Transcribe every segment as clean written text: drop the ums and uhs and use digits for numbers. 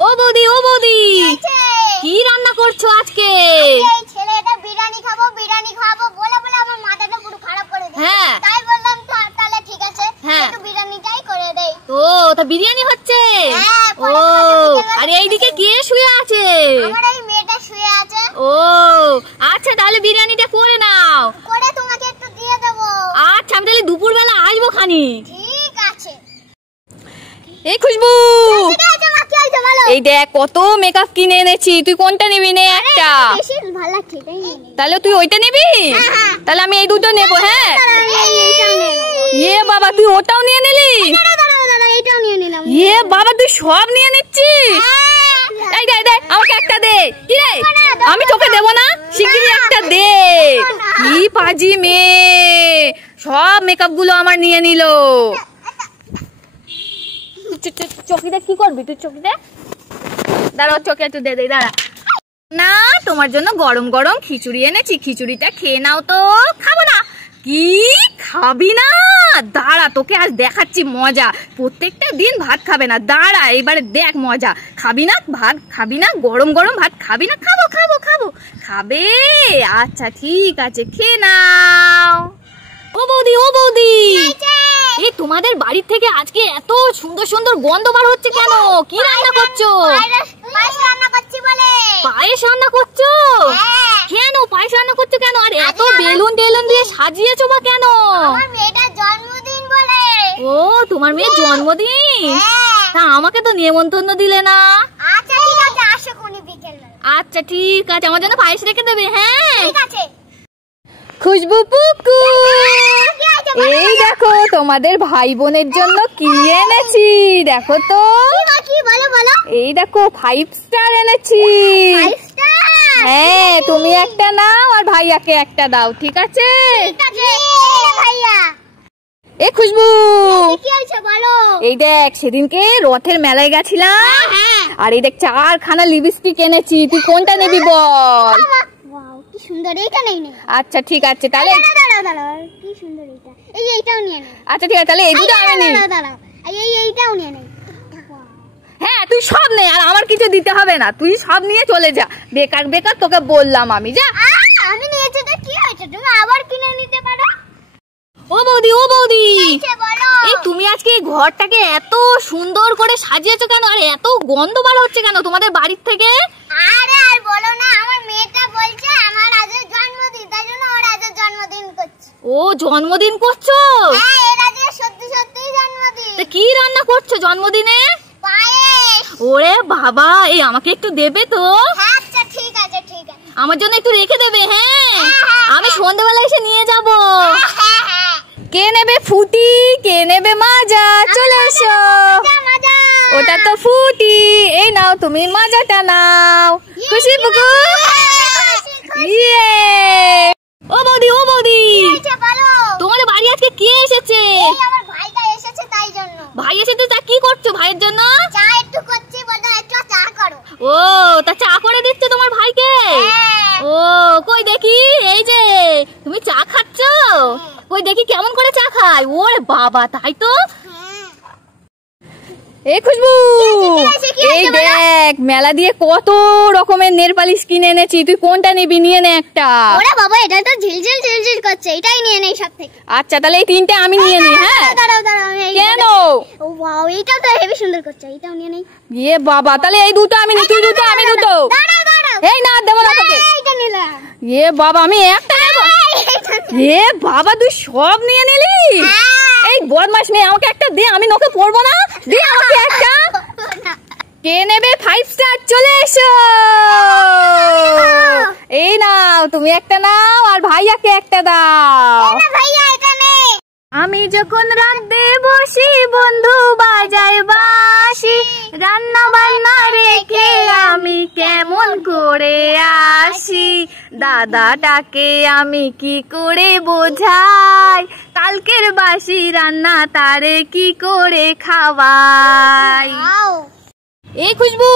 ও বৌদি, ও বৌদি, কি রান্না করছো আজকে? ছেলেটা বিরিয়ানি খাবো, বিরিয়ানি খাবো বলে বলে আমার মাথাটা পুরো খারাপ করে দিয়েছে। হ্যাঁ, তাই বললাম তাহলে ঠিক আছে, একটু বিরিয়ানিটাই করে দেই। ও তা বিরিয়ানি হচ্ছে? ও, আর এইদিকে কে শুয়ে আছে? আমার এই মেয়েটা শুয়ে আছে। ও আচ্ছা, তাহলে বিরিয়ানিটা করে নাও। করে তোমাকে একটু দিয়ে দেবো। আচ্ছা, আমি তাহলে দুপুরবেলা আসবো খানি। ঠিক আছে। এই খুশবু, এই দেখ কত মেকআপ কিনে এনেছি, তুই কোনটা নিবি? নে একটা। তাহলে তুই ওইটা নিবি? তাহলে আমি এই দুটো নেবো। হ্যাঁ, এ বাবা, তুই ওটাও নিয়ে নিলি? এ বাবা, তুই সব নিয়ে নিচ্ছিস? এই দে, দে আমাকে একটা দে। কি রে, আমি তোকে দেবো না? শিগগিরই একটা দে। কি পাজি মেয়ে, সব মেকআপ গুলো আমার নিয়ে নিল। চকিতে কি করবি তুই? চকিতে দাঁড়াও, চকে একটু দে, দাঁড়া না। তোমার জন্য গরম গরম খিচুড়ি এনেছি, খিচুড়িটা খেয়ে নাও তো। খাবো না? কি খাবি না? দাঁড়া, তোকে আজ দেখাচ্ছি মজা। প্রত্যেকটা দিন ভাত খাবে না, দাঁড়া এবারে দেখ মজা। খাবি না ভাত? খাবি না গরম গরম ভাত? খাবি না? খাবো খাবো খাবো। খাবে? আচ্ছা ঠিক আছে, খেয়ে নাও। ও বৌদি, ও বৌদি, এই তোমাদের বাড়ি থেকে আজকে এত সুন্দর সুন্দর গন্ধ বার হচ্ছে কেন? কি রান্না করছো? পায়েস রান্না করছি বলে। পায়েস রান্না করছো? কেন পায়েস রান্না করছো কেন? আর এত বেলুন টেলুন দিয়ে সাজিয়েছো বা কেন? আমার মেয়েটার জন্মদিন বলে। ও, তোমার মেয়ের জন্মদিন? তা আমাকে তো নিমন্ত্রণ দিলে না। আচ্ছা ঠিক আছে, আসো কোনি বিকেল। আচ্ছা ঠিক আছে, আমার জন্য পায়েস রেখে দেবে। হ্যাঁ ঠিক আছে। খুশবু পুকু, এই দেখো তোমাদের ভাই বোনের জন্য কি এনেছি, দেখো তো। কি বলো বলো। এই দেখো 5 স্টার এনেছি। 5 স্টার? হ্যাঁ, তুমি একটা নাও আর ভাইয়াকে একটা দাও, ঠিক আছে? ঠিক আছে ভাইয়া। এ খুশবু, কি হয়েছে বলো। এই দেখ সেদিনকে রথের মেলায় গেছিলাম, আর এই দেখ 4খানা লিপস্টিক এনেছি, তুই কোনটা নিবি বল? ওয়াও, কি সুন্দর। এইটা নেই নেই। আচ্ছা ঠিক আছে, তাহলে দাঁড়াও, কি সুন্দর এইটা। এইটাও নিয়ে নে। আচ্ছা ঠিক আছে, তাহলে এই দুটো আমি নিই। দাঁড়াও, এইটাও নিয়ে নে। হ্যাঁ, তুই সব নে, আর আমার কিছু দিতে হবে না, তুই সব নিয়ে চলে যা। বেকার বেকার তোকে বললাম আমি, যা। আমি নিয়েছি তো কি হয়েছে, তুমি আবার কিনে নিতে পারো। ও বৌদি, ও বৌদি, বলো। এই তুমি আজকে এই ঘরটাকে এত সুন্দর করে সাজিয়েছো কেন? আর এত গন্ধ বার হচ্ছে কেন তোমাদের বাড়ির থেকে? আরে আর বলো না, আমার মেয়েটা বলছে আমার আজ জন্মদিন, তাই জন্য ওর আজ জন্মদিন করছে। ও, জন্মদিন করছো? হ্যাঁ, এর আজ সত্যি সত্যি জন্মদিন। তা কি রান্না করছো জন্মদিনে? পায়েস। ওরে বাবা, এই আমাকে একটু দেবে তো? আচ্ছা ঠিক আছে, ঠিক আছে। আমার জন্য একটু রেখে দেবে? হ্যাঁ, আমি সন্ধ্যাবেলা এসে নিয়ে যাব। কে নেবে ফুটি, কে নেবে মাজা? চলে এসো। ওটা তো ফুটি, এই নাও তুমি মাজাটা নাও। খুশি পুকু? ইয়ে। ও বৌদি, ও বৌদি, তোমাদের বাড়ি আজকে কে এসেছে? আমার ভাইটা এসেছে, তাই জন্য। ভাই এসেছে, তা কি করছো ভাইয়ের জন্য? চা একটু করছি, বলতে একটু চা করো। ও, তা চা করে দিচ্ছ তোমার ভাইকে? ও কই দেখি, এই যে তুমি চা খাচ্ছ, কই দেখি কেমন করে চা খায়। ওরে বাবা, তাই তো। এই খুশবু, এই দেখ মেলা দিয়ে কত রকমের নেল পালিশ কিনে এনেছি, তুই কোনটা নিবি? নিয়ে নে একটা। ওরে বাবা, এটা তো ঝিলঝিল ঝিলঝিল করছে, এটাই নিয়ে নেই সব থেকে। আচ্ছা, তাহলে এই 3টে আমি নিয়ে নিই। হ্যাঁ, দাঁড়াও দাঁড়াও, কেন? ওয়াও, এইটাও তো হেভি সুন্দর করছে, এটাও নিয়ে নেই। এ বাবা, তাহলে এই দুটো আমি নিই, তুই দুটো আমি দুটো। দাঁড়াও দাঁড়াও, এই না, দেবো না তোকে। এইটা নিলাম। এ বাবা, আমি একটা নেব? এ বাবা, তুই সব নিয়ে নিলি? এই বদমাশ মেয়ে, আমাকে একটা দে, আমি নকে পড়বো না। দে আমাকে একটা। কে নেবে 5 স্টার? চলে এসো। এই নাও, তুমি একটা নাও আর ভাইয়াকে একটা দাও। ভাইয়া এটা নে। আমি যখন রাঁধতে বসি, বন্ধু বাজায় বাঁশি, রান্না বান্না রেখে আমি কেমন করে আসি, দাদাটাকে আমি কি করে বোঝাই, কালকের বাসি রান্না তারে কি করে খাওয়াই। এই খুশবু,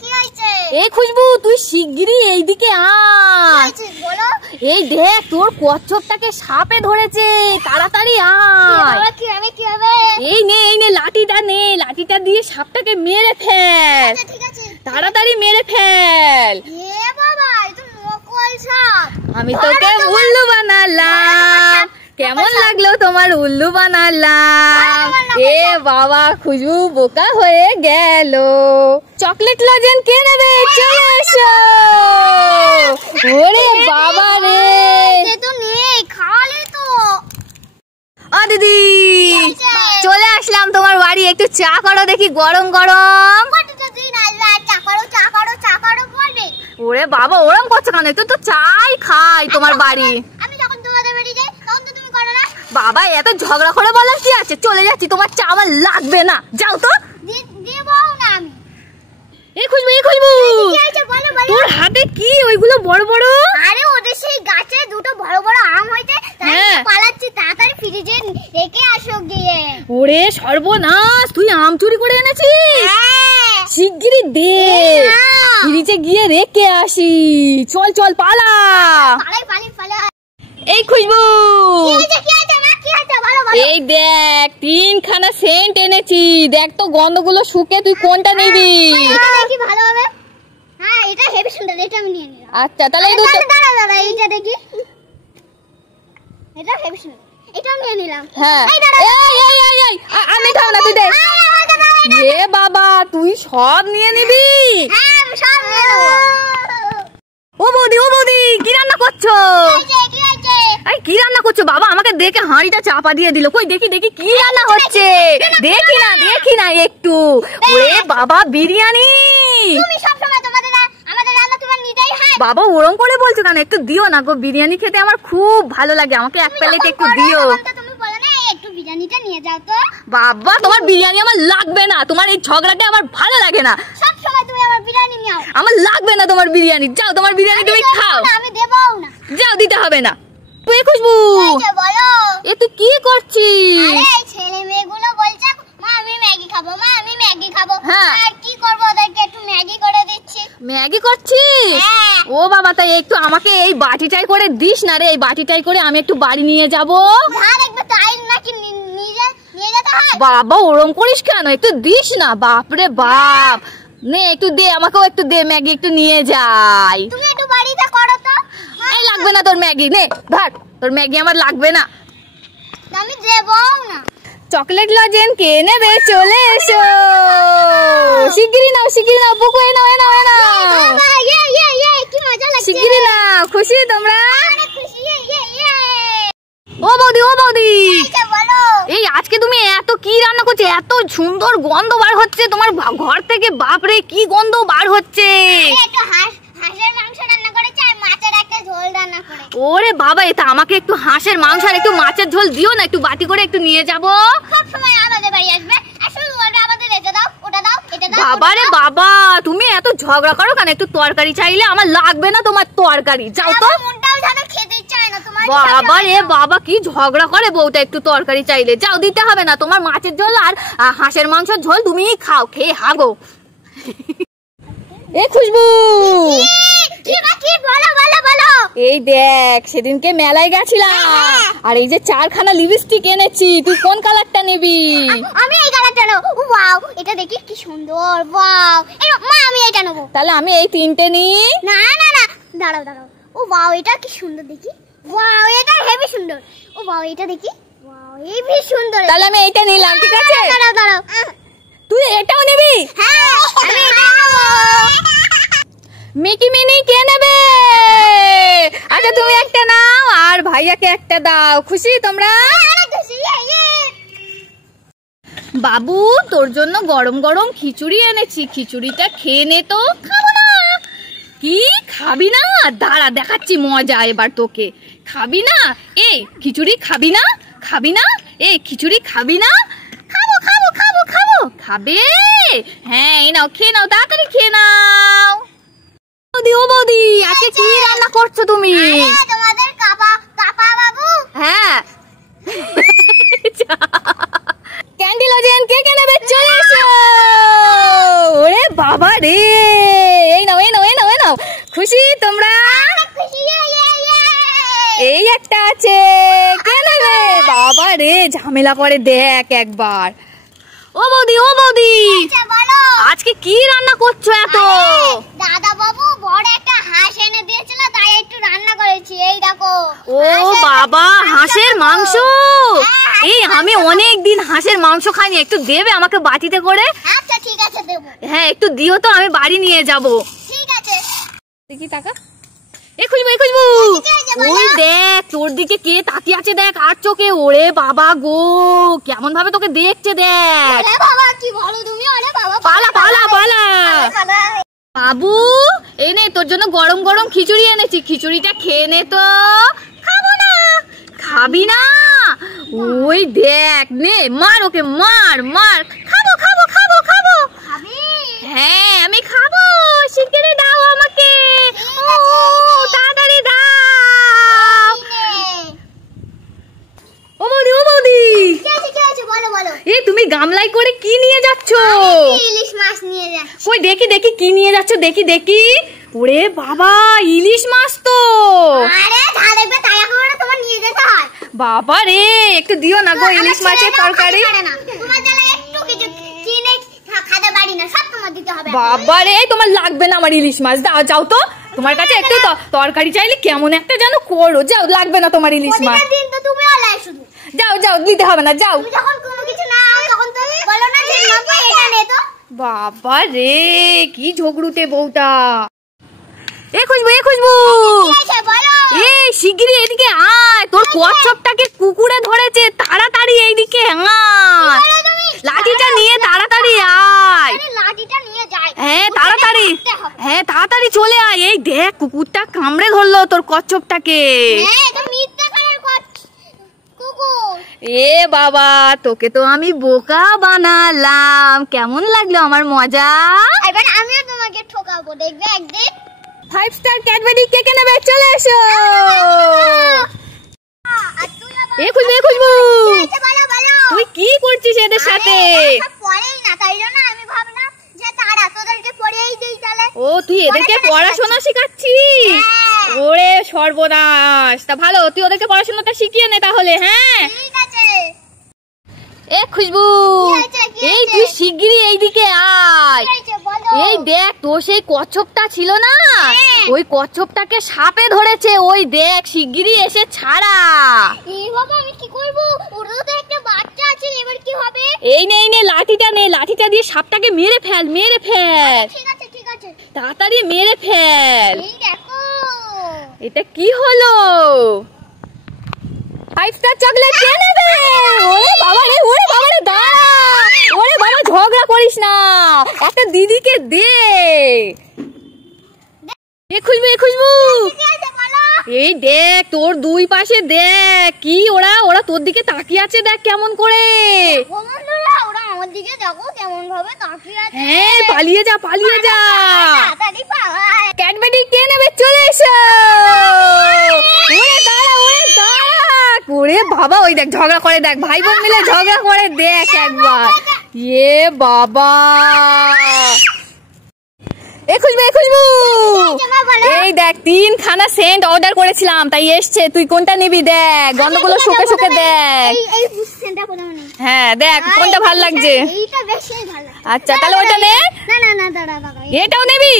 কি হয়েছে? এই খুশবু তুই শিগগিরই এইদিকে আয়। বলো। এই দেখ তোর কচ্ছপটাকে সাপে ধরেছে, তাড়াতাড়ি আয়। কি হবে? এই নে লাঠিটা দিয়ে সাপটাকে মেরে ফেল। আচ্ছা ঠিক আছে। তাড়াতাড়ি মেরে ফেল। এ বাবা এই তো নকল সাপ। আমি তোকে উল্লু বানালাম। কেমন লাগলো তোমার উল্লু বানালাম? এ বাবা খুশবু বোকা হয়ে গেল। চকলেট লজেন কে নেবে? চলে এসো। ওরে বাবা রে, তো নেই, খাওয়ালে তো। ও দিদি চলে আসলাম তোমার বাড়ি, একটু চা করো দেখি গরম গরম। ওরে বাবা ওরম করছো কেন? একটু তো চাই খাই তোমার বাড়ি। আমি যখন তোমাদের বাড়ি যাই তখন তো তুমি করো না। বাবা এত ঝগড়া করে বলার কি আছে? চলে যাচ্ছি, তোমার চা আমার লাগবে না, যাও তো। দেবো না আমি। এই খুশবু কি হয়েছে বলো বলো। তোর হাতে কি ওইগুলো বড় বড়? আরে ওদের সেই গাছে দুটো বড় বড় আম হয়েছে, তাই পালাচ্ছি, তাড়াতাড়ি ফ্রিজে রেখে আসো গিয়ে। ওরে সর্বনাশ, তুই আম চুরি করে এনেছিস? শিগগিরই দে, ফ্রিজে গিয়ে রেখে আসি। চল চল পালা। পালাই। এই খুশবু কি হয়েছে মা? কি হয়েছে বলো বলো। এই দেখ 3খানা সেন্ট এনেছি, দেখ তো গন্ধগুলো শুকে তুই কোনটা নিবি? দেখি ভালো হবে। হ্যাঁ এটা হেভি সুন্দর, এটা আমি নিয়ে নিলাম। আচ্ছা তাহলে এই দুটো। দাঁড়া এইটা দেখি, এটা হেভি সুন্দর, এটাও নিয়ে নিলাম। হ্যাঁ এই আমি খাও না, তুই দে। এ বাবা তুই সব নিয়ে নিবি? হ্যাঁ আমি সব নিয়ে নেব। ও বৌদি কি রান্না করছো? কি হয়েছে? এই কি রান্না করছো? বাবা আমাকে দেখে হাঁড়িটা চাপা দিয়ে দিল। কই দেখি কি রান্না হচ্ছে। দেখি না একটু। ওরে বাবা বিরিয়ানি। তুমি সব সময় আমাদের রান্না তোমার নিতেই হয়। বাবা ওরম করে বলছো কেন? একটু দিও না গো, বিরিয়ানি খেতে আমার খুব ভালো লাগে, আমাকে এক প্লেট একটু দিও। তুমি বলো না একটু বিরিয়ানিটা নিয়ে যাও তো। বাবা তোমার বিরিয়ানি আমার লাগবে না, তোমার এই ঝগড়াটা আমার ভালো লাগে না। সব সময় তুমি আমার বিরিয়ানি নাও। আমার লাগবে না তোমার বিরিয়ানি, যাও তোমার বিরিয়ানি তুমি খাও। আমি দেবো না। যাও, দিতে হবে না। তুই খুশবু বলো। এ তুই কি করছিস? আরে ছেলে মেয়েগুলো বলছে মা আমি ম্যাগি খাবো, মা আমি ম্যাগি খাবো। হ্যাঁ। আর কি করবো, ওদেরকে একটু ম্যাগি করে দিচ্ছি। ম্যাগি করছিস? হ্যাঁ। ও বাবা তাই একটু আমাকে এই বাটিটাই করে দিস না রে, এই বাটিটাই করে আমি একটু বাড়ি নিয়ে যাব। হ্যাঁ দেখবে তাই নাকি নিয়ে যেতে হয়। বাবা ওরম করিস কেন? একটু দিস না। বাপরে বাপ, নে একটু দে, আমাকেও একটু দে, ম্যাগি একটু নিয়ে যাই। তুমি একটু বাড়িতে করো তো। এই লাগবে না তোর ম্যাগি, নে ধর, তোর ম্যাগি আমার লাগবে না। আমি দেবো না। চকলেট লজেন কে নেবে? চলে এসো। শিগগিরই নাও বুকু, এই নাও কি মজা লাগছে। শিগগিরই নাও। খুশি তোমরা? অনেক খুশি। ও বৌদি বলো। এই আজকে তুমি এত কি রান্না করছো? এত সুন্দর গন্ধ বার হচ্ছে তোমার ঘর থেকে। বাপরে কি গন্ধ বার হচ্ছে। একটু হাঁসের মাংস রান্না করেছে আর মাছের একটা ঝোল রান্না করে। ওরে বাবা এটা আমাকে একটু হাঁসের মাংস আর একটু মাছের ঝোল দিও না, একটু বাটি করে একটু নিয়ে যাব। সব সময় আমাদের বাড়ি আসবে আর শুধু আমাদের এটা দাও ওটা দাও এটা দাও। বাবারে বাবা তুমি এত ঝগড়া করো কেন? একটু তরকারি চাইলে আমার লাগবে না তোমার তরকারি, যাও তো। মনটাও জানো খেতে চায় না তোমার। বাবা রে বাবা কি ঝগড়া করে বউটা একটু তরকারি চাইলে। যাও, দিতে হবে না, তোমার মাছের ঝোল আর হাঁসের মাংসের ঝোল তুমিই খাও, খেয়ে হাগো। এ খুশবু কি বলো বলো বলো। এই দেখ সেদিনকে মেলায় গেছিলাম আর এই যে 4খানা লিপস্টিক এনেছি, তুই কোন কালারটা নিবি? আমি এই কালারটা নেব। ওয়াও এটা দেখি কি সুন্দর। ওয়াও মা আমি এটা নেব। তাহলে আমি এই 3টে নিই। না দাঁড়াও। ও ওয়াও এটা কি সুন্দর দেখি। ওয়াও এটা হেভি সুন্দর। ও ওয়াও এটা দেখি। ওয়াও হেভি সুন্দর। তাহলে আমি এইটা নিলাম, ঠিক আছে? দাঁড়াও। তুই এটাও নিবি? হ্যাঁ আমি এটা নেব। মিকি মিনি কে নেবে? আচ্ছা তুমি একটা নাও আর ভাইয়াকে একটা দাও। খুশি তোমরা? বাবু তোর জন্য গরম গরম খিচুড়ি এনেছি, খিচুড়িটা খেয়ে নে তো। খাবো না। কি খাবি না? দাঁড়া দেখাচ্ছি মজা এবার তোকে। খাবি না? এই খিচুড়ি খাবি না? এই খিচুড়ি খাবি না? খাবো খাবে? হ্যাঁ এই নাও, খেয়ে নাও, তাড়াতাড়ি খেয়ে নাও। ও বৌদি আজকে কি রান্না করছো তুমি? তোমাদের কাপা বাবু। হ্যাঁ ক্যান্ডি লজেন কে নেবে? চলে এসো। ওরে বাবা রে, এই নাও খুশি তোমরা? এই একটা আছে, কে নেবে? বাবা রে ঝামেলা করে দেখ একবার। ও বৌদি, ও বৌদি, আজকে কি রান্না করছো এত? দাদা বাবু বড় একটা হাঁস এনে দিয়েছিল, তাই একটু রান্না করেছি। এই দেখো। ও বাবা, হাঁসের মাংস? এই আমি অনেক দিন হাঁসের মাংস খাইনি, একটু দেবে আমাকে বাটিতে করে? আচ্ছা ঠিক আছে দেবো। হ্যাঁ একটু দিও তো, আমি বাড়ি নিয়ে যাব। ঠিক আছে। দেখি টাকা। এ খুঁজবো, এ খুঁজবো। ওই দেখ তোর দিকে কে তাকিয়ে আছে দেখ, আর চোখে। ওরে বাবা গো, কেমন ভাবে তোকে দেখছে দেখ। আরে বাবা কি বলো তুমি? আরে বাবা পালা পালা পালা। বাবু এই নে তোর জন্য গরম গরম খিচুড়ি এনেছি, খিচুড়িটা খেয়ে নে তো। খাবো না। খাবি না? ওই দেখ, নে মার ওকে, মার মার। খাবো খাবো খাবো খাবো। খাবি? হ্যাঁ আমি খাবো, শিগগিরই দাও আমাকে। ও তাড়াতাড়ি দাও। ও বৌদি, ও বৌদি, কি আছে বলো বলো। এই তুমি গামলায় করে কি নিয়ে যাচ্ছ? ইলিশ মাছ নিয়ে যাচ্ছি। ওই দেখি দেখি কি নিয়ে যাচ্ছ, দেখি দেখি। ওরে বাবা, ইলিশ মাছ তো। আরে যা দেখবে তাই একেবারে তোমার নিয়ে যেতে হয়। বাবা রে, একটু দিও না গো ইলিশ মাছের তরকারি। তোমার জন্য একটু কিছু কিনে খাতে পারি না, সব তোমার দিতে হবে। বাবা রে, তোমার লাগবে না আমার ইলিশ মাছ, দাও যাও তো। তোমার কাছে একটু তরকারি চাইলে কেমন একটা যেন করো, যাও লাগবে না তোমার ইলিশ মাছ। দিন তো তুমি আলাই শুধু। যাও যাও, দিতে হবে না, যাও। তুমি যখন কোনো কিছু না হয় তখন তুমি বলো না যে মাপা এটা নে তো। বাবা রে, কি ঝগড়ুটে বউটা। এ খুঁজবো, এ খুঁজবো। কি আছে বলো। এই শিগগিরই এদিকে আয়, তোর কচ্ছপটাকে কুকুরে ধরেছে, তাড়াতাড়ি এইদিকে আয়। লাঠিটা নিয়ে তাড়াতাড়ি আয়। আরে লাঠিটা নিয়ে যাই। হ্যাঁ তাড়াতাড়ি, হ্যাঁ তাড়াতাড়ি চলে আয়। এই দেখ কুকুরটা কামড়ে ধরলো তোর কচ্ছপটাকে। হ্যাঁ এটা মিথ্যা খাবার কুকুর। এ বাবা, তোকে তো আমি বোকা বানালাম। কেমন লাগলো আমার মজা? এবার আমিও তোমাকে ঠকাবো, দেখবে একদিন। 5 স্টার ক্যাডবেরি কে কে নেবে? চলে এসো। আর তুই আবার এ খুঁজবো, এ খুঁজবো। বলো বলো। তুই কি করছিস এদের সাথে? পড়েই না, তাই জন্য আমি ভাবলাম যে তারা তোদেরকে পড়েই দেই তাহলে। ও তুই এদেরকে পড়াশোনা শেখাচ্ছিস? ওরে সর্বনাশ, তা ভালো, তুই ওদেরকে পড়াশোনাটা শিখিয়ে নে তাহলে। হ্যাঁ ঠিক আছে। এ খুশবু, কি এই তুই শিগগিরই এইদিকে আয়। কি হয়েছে বলো। এই দেখ তোর সেই কচ্ছপটা ছিল না, ওই কচ্ছপটাকে সাপে ধরেছে। ওই দেখ শিগগিরই এসে ছাড়া। এই বাবা আমি কি করব? ওরও তো একটা বাচ্চা আছে, এবার কি হবে? এই নে, এই নে লাঠিটা নে, লাঠিটা দিয়ে সাপটাকে মেরে ফেল, মেরে ফেল। ঠিক আছে ঠিক আছে। তাড়াতাড়ি মেরে ফেল। এই দেখো। এটা কি হলো? 5 স্টার চকলেট কে নেবে? ওরে বাবা রে, ওরে বাবা রে, দাঁড়া। ওরে বাবা ঝগড়া করিস না, একটা দিদিকে দে। এ খুঁজবো, এ খুঁজবো। কি আছে বলো। এই দেখ তোর দুই পাশে দেখ কি, ওরা ওরা তোর দিকে তাকিয়ে আছে, দেখ কেমন করে। ও বন্ধুরা, ওরা আমার দিকে দেখো কেমন ভাবে তাকিয়ে আছে। হ্যাঁ পালিয়ে যা, পালিয়ে যা। তাড়াতাড়ি পালাই। ক্যাডবেরি কে নেবে? চলে এসো। ওরে দাঁড়া, ওরে দাঁড়া। ওরে বাবা, ওই দেখ ঝগড়া করে, দেখ ভাই বোন মিলে ঝগড়া করে, দেখ একবার। এ বাবা, এ খুঁজবো, এ খুঁজবো। এই দেখ 3 খানা সেন্ট অর্ডার করেছিলাম, তাই এসছে। তুই কোনটা নিবি দেখ, গন্ধগুলো শুকে শুকে দেখ। এই সেন্টটা প্রথমে নে। হ্যাঁ দেখ কোনটা ভালো লাগছে। এইটা বেশি ভালো লাগছে। আচ্ছা তাহলে ওইটা নে। না না না দাঁড়া দাঁড়া। এটাও নিবি?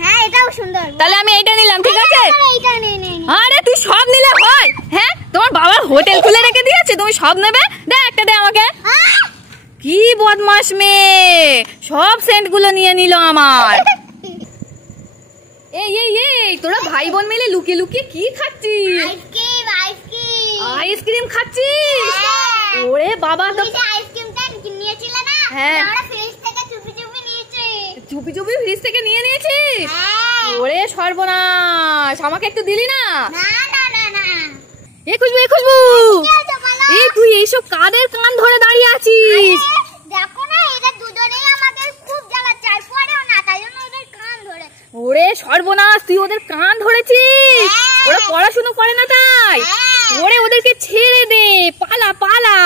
হ্যাঁ এটাও সুন্দর। তাহলে আমি এইটা নিলাম, ঠিক আছে? এইটা নে নে। আরে তুই সব নিলে হয়? হ্যাঁ তোমার বাবা হোটেল খুলে রেখে দিয়েছে, তুমি সব নেবে? দে একটা দে আমাকে। কি বদমাশ মেয়ে, সব সেন্ট গুলো নিয়ে নিল আমার। এই এই এই তোরা ভাই বোন মিলে লুকিয়ে লুকিয়ে কি খাচ্ছিস? Ice cream ice cream. আইসক্রিম খাচ্ছিস? ওরে বাবা, তো তুই যে আইসক্রিমটা নিয়েছিলে না, হ্যাঁ। আমরা ফ্রিজ থেকে চুপি চুপি নিয়েছি। চুপি চুপি ফ্রিজ থেকে নিয়ে নিয়েছিস? হ্যাঁ। ওরে সর্বনাশ, আমাকে একটু দিলি না? না না না না। এ খুশবু, এ খুশবু। কি আছে বলো। এই তুই এইসব কাদের কান ধরে দাঁড়িয়ে আছিস? দেখো না, এরা দুজনেই আমাদের খুব জ্বালাচ্ছে, আর পরেও না, তাই জন্য ওদের কান ধরে। ওরে সর্বনাশ, তুই ওদের কান ধরেছিস? হ্যাঁ। ওরা পড়াশোনা করে না তাই? হ্যাঁ। ওরে ওদেরকে ছেড়ে দে, পালা পালা।